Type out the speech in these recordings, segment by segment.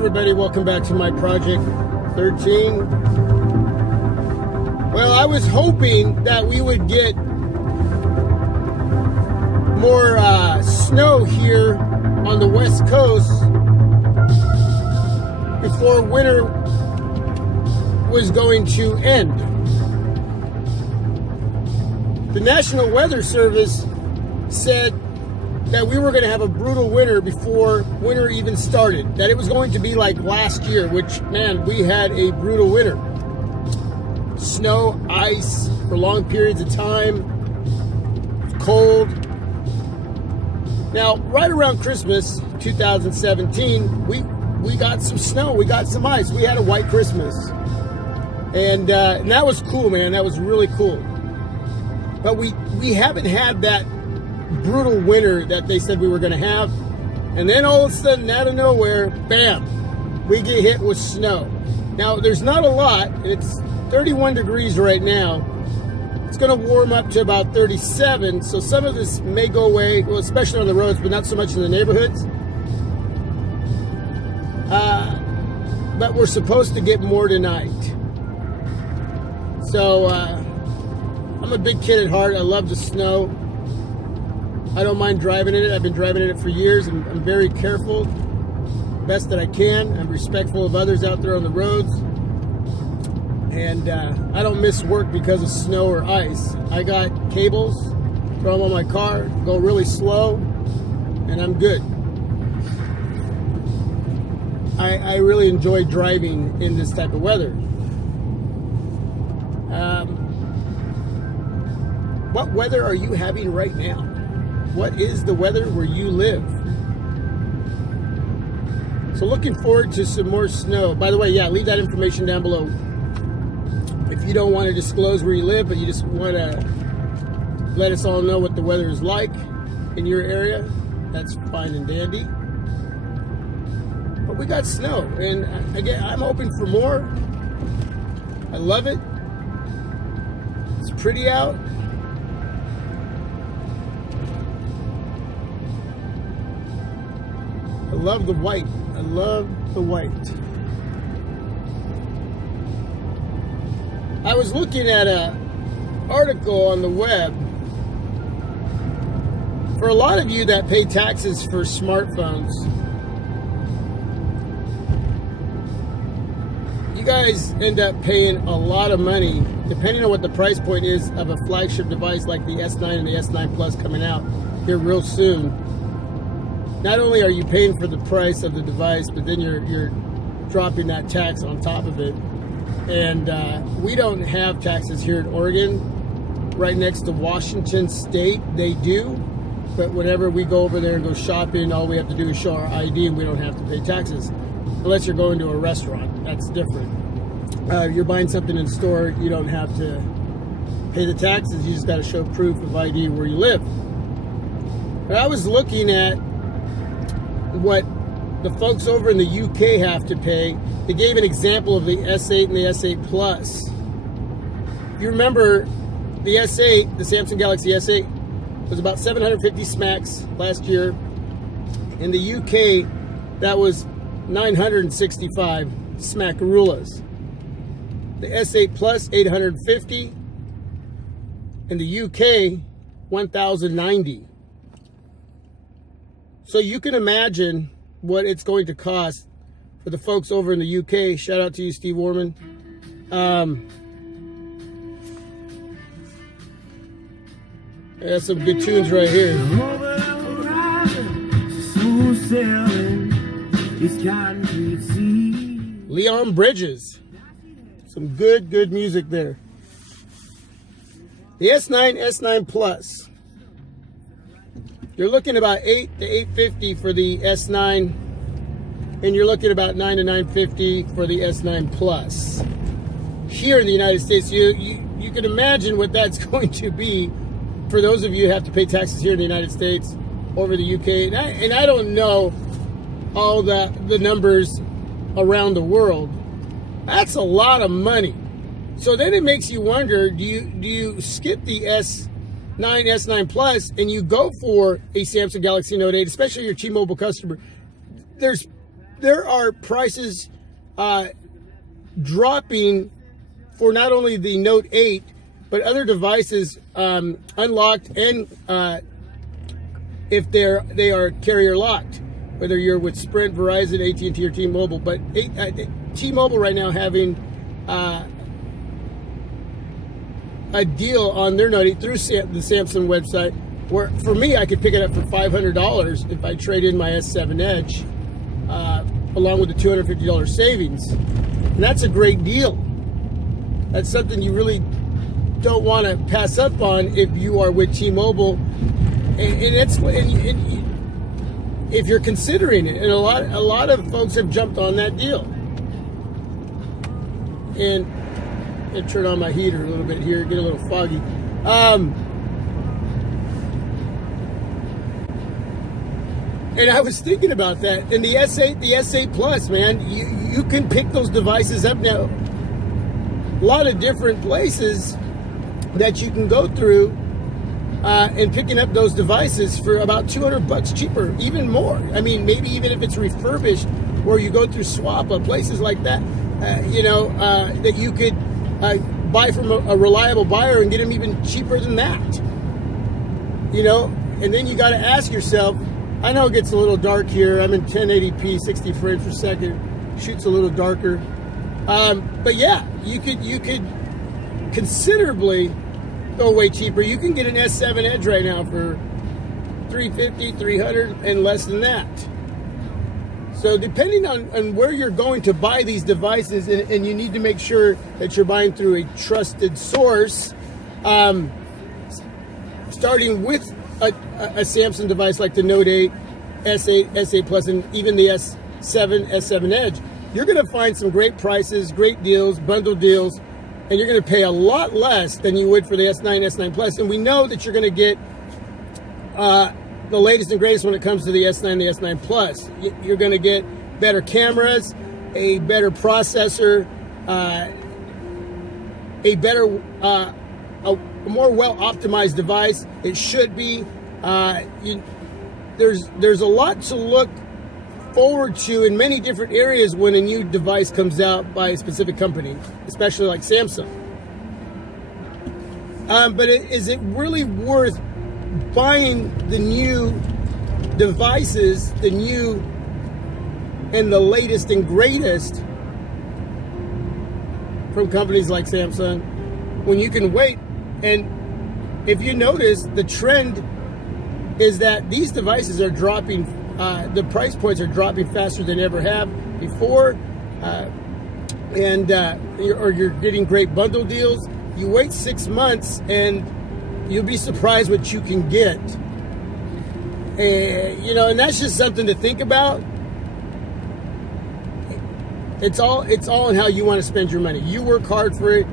everybody, welcome back to my Project 13. Well, I was hoping that we would get more snow here on the West Coast before winter was going to end. The National Weather Service said that we were going to have a brutal winter before winter even started. That it was going to be like last year, which, man, we had a brutal winter. Snow, ice for long periods of time, cold. Now, right around Christmas 2017, we got some snow, we got some ice. We had a white Christmas. And that was cool, man. That was really cool. But we haven't had that brutal winter that they said we were going to have, and then all of a sudden, out of nowhere, bam, we get hit with snow. Now, there's not a lot. It's 31 degrees right now. It's going to warm up to about 37, so some of this may go away, well, especially on the roads, but not so much in the neighborhoods. But we're supposed to get more tonight. So, I'm a big kid at heart. I love the snow. I don't mind driving in it. I've been driving in it for years. I'm very careful, best that I can. I'm respectful of others out there on the roads. And I don't miss work because of snow or ice. I got cables, throw them on my car, go really slow, and I'm good. I really enjoy driving in this type of weather. What weather are you having right now? What is the weather where you live? So looking forward to some more snow. By the way, yeah, leave that information down below. If you don't want to disclose where you live, but you just want to let us all know what the weather is like in your area, that's fine and dandy. But we got snow, and again, I'm hoping for more. I love it. It's pretty out. I love the white. I love the white. I was looking at an article on the web. For a lot of you that pay taxes for smartphones, you guys end up paying a lot of money, depending on what the price point is of a flagship device like the S9 and the S9 Plus coming out here real soon. Not only are you paying for the price of the device, but then you're dropping that tax on top of it. And we don't have taxes here in Oregon. Right next to Washington State, they do. But whenever we go over there and go shopping, all we have to do is show our ID and we don't have to pay taxes. Unless you're going to a restaurant, that's different. You're buying something in the store, you don't have to pay the taxes. You just got to show proof of ID where you live. But I was looking at what the folks over in the UK have to pay. They gave an example of the S8 and the S8 Plus. You remember the S8, the Samsung Galaxy S8, was about 750 smacks last year. In the UK, that was 965 smackarulas. The S8 Plus, 850. In the UK, 1,090. So you can imagine what it's going to cost for the folks over in the UK. Shout out to you, Steve Warman. That's some good tunes right here. Leon Bridges. Some good music there. The S9, S9 Plus. You're looking about 8 to 850 for the S9, and you're looking about 9 to 950 for the S9 Plus. Here in the United States, you can imagine what that's going to be for those of you who have to pay taxes here in the United States over the UK. And I don't know all the numbers around the world. That's a lot of money. So then it makes you wonder, do you skip the S9, S9 Plus, and you go for a Samsung Galaxy Note 8, especially your T-Mobile customer? There's there are prices dropping for not only the Note 8, but other devices unlocked, and if they are carrier locked, whether you're with Sprint, Verizon, AT&T, or T-Mobile. But T-Mobile right now having a deal on their Note 8 through the Samsung website, where for me I could pick it up for $500 if I trade in my S7 Edge, along with the $250 savings. And that's a great deal. That's something you really don't want to pass up on if you are with T-Mobile, and if you're considering it. And a lot of folks have jumped on that deal. And turn on my heater a little bit here, get a little foggy. And I was thinking about that. And the S8, the S8 Plus, man, you can pick those devices up now. A lot of different places that you can go through and picking up those devices for about $200 cheaper, even more. I mean, maybe even if it's refurbished, or you go through Swap Up, places like that, that you could buy from a reliable buyer and get them even cheaper than that. And then you got to ask yourself, I know it gets a little dark here. I'm in 1080p, 60 frames per second. Shoots a little darker. But yeah, you could considerably go way cheaper. You can get an S7 Edge right now for $350, $300, and less than that. So depending on where you're going to buy these devices, and you need to make sure that you're buying through a trusted source, starting with a Samsung device like the Note 8, S8, S8 Plus, and even the S7 Edge, you're going to find some great prices, great deals, bundle deals, and you're going to pay a lot less than you would for the S9, S9 Plus. And we know that you're going to get the latest and greatest when it comes to the S9 and the S9 Plus. You're going to get better cameras, a better processor, a better, a more well-optimized device. It should be. There's a lot to look forward to in many different areas when a new device comes out by a specific company, especially like Samsung. But is it really worth buying the new devices, the new and the latest and greatest from companies like Samsung, when you can wait? And if you notice, the trend is that these devices are dropping, the price points are dropping faster than ever have before, or you're getting great bundle deals. You wait 6 months and you'll be surprised what you can get. And that's just something to think about. It's all in how you want to spend your money. You work hard for it.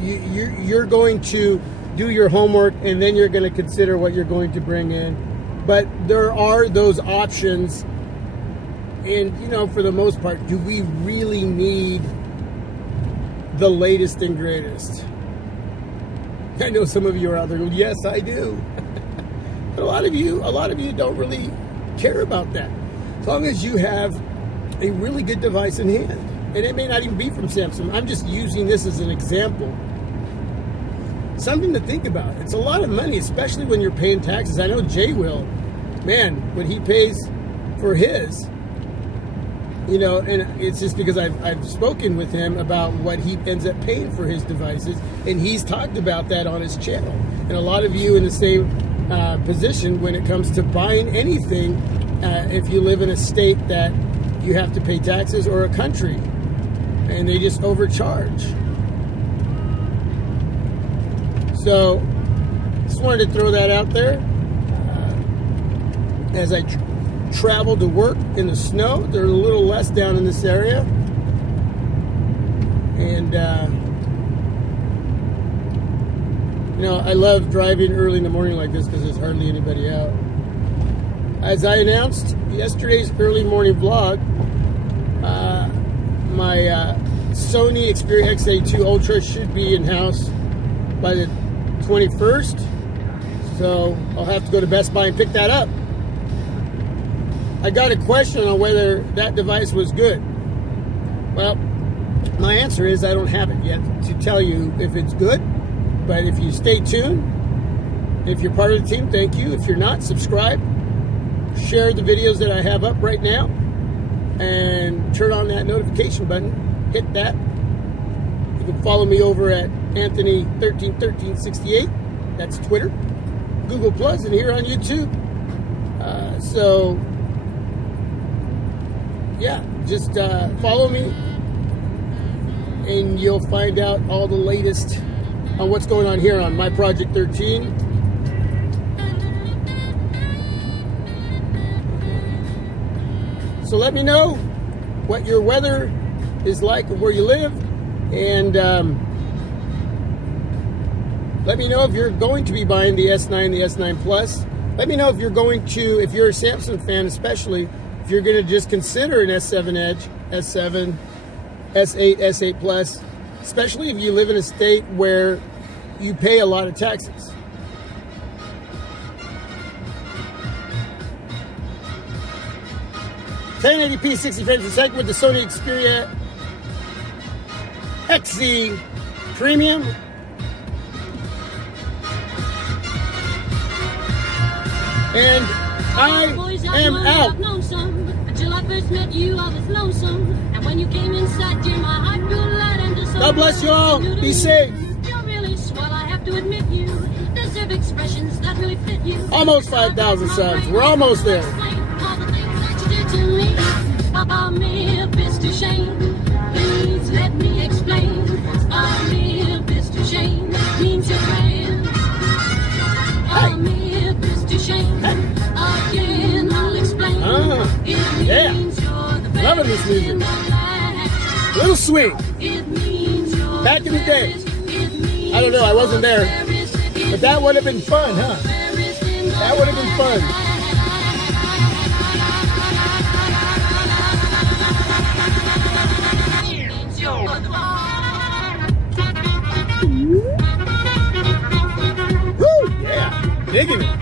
You're going to do your homework, and then you're going to consider what you're going to bring in. But there are those options, and for the most part, do we really need the latest and greatest? I know some of you are out there going, yes, I do. But a lot of you don't really care about that. As long as you have a really good device in hand. And it may not even be from Samsung. I'm just using this as an example. Something to think about. It's a lot of money, especially when you're paying taxes. I know Jay will. Man, when he pays for his, and it's just because I've spoken with him about what he ends up paying for his devices, and he's talked about that on his channel. And a lot of you in the same position when it comes to buying anything, if you live in a state that you have to pay taxes, or a country, and they just overcharge. So, just wanted to throw that out there. As I travel to work in the snow, they're a little less down in this area. And, I love driving early in the morning like this because there's hardly anybody out. As I announced yesterday's early morning vlog, my Sony Xperia XA2 Ultra should be in-house by the 21st. So I'll have to go to Best Buy and pick that up. I got a question on whether that device was good. Well, my answer is I don't have it yet to tell you if it's good. But if you stay tuned, if you're part of the team, thank you. If you're not, subscribe. Share the videos that I have up right now. And turn on that notification button. Hit that. You can follow me over at Anthony131368. That's Twitter, Google Plus, and here on YouTube. So, yeah, just follow me, and you'll find out all the latest on what's going on here on My Project 13. So let me know what your weather is like and where you live, and let me know if you're going to be buying the S9, the S9 Plus. Let me know if you're going to, if you're a Samsung fan especially, if you're going to just consider an S7 Edge, S7, S8, S8 Plus, especially if you live in a state where you pay a lot of taxes. $1080p 60 frames per second with the Sony Xperia XZ Premium. And I am out. God bless you all. Be safe. Almost 5,000 subs. We're almost there. Please let me explain. Mr. Shane means your friend. Mr. Shane. Again, I'll explain. Yeah. Loving this music. Little swing. Back in the day. I don't know, I wasn't there. But that would have been fun, huh? That would have been fun. Woo! Yeah, digging it.